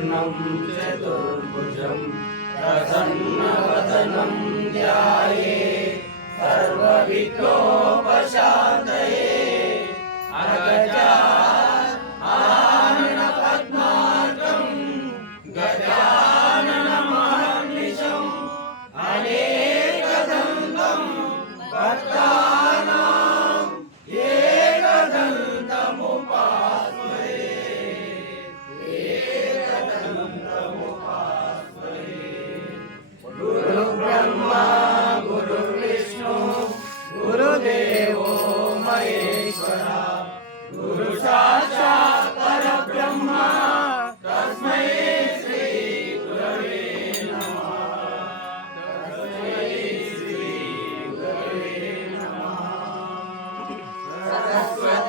त्रिवर्णं चतुर्भुजं प्रसन्नवदनं ध्याये सर्वविघ्नोपशान्तये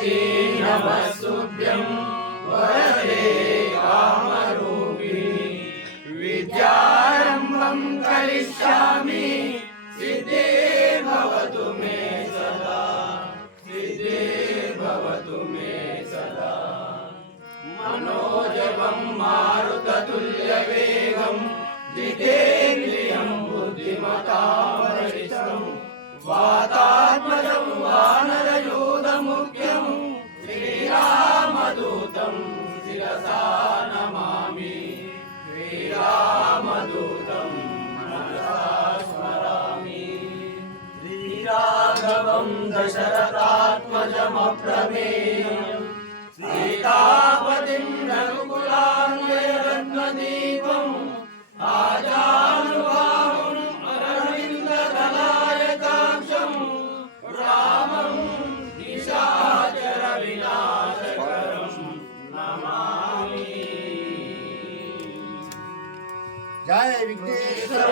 नमस्तुभ्यम् वरदे कामरूपिणि। विद्यारम्भम् करिष्यामि सिद्धे भवतु मे सदा। सिद्धे भवतु मे सदा। मनोजपं मारुततुल्यवेहं दिदेन्द्रियं बुद्धिमता वाता श्रीराघवं दशरथात्मजमप्रमेयम्। सीतापतिं रघुकुलान्वयरत्नदीपम् आजानुभावम् अरविन्ददलायताक्षम् रामं निशाचरविनाशकरं नमामि। जय विघ्नेश्वर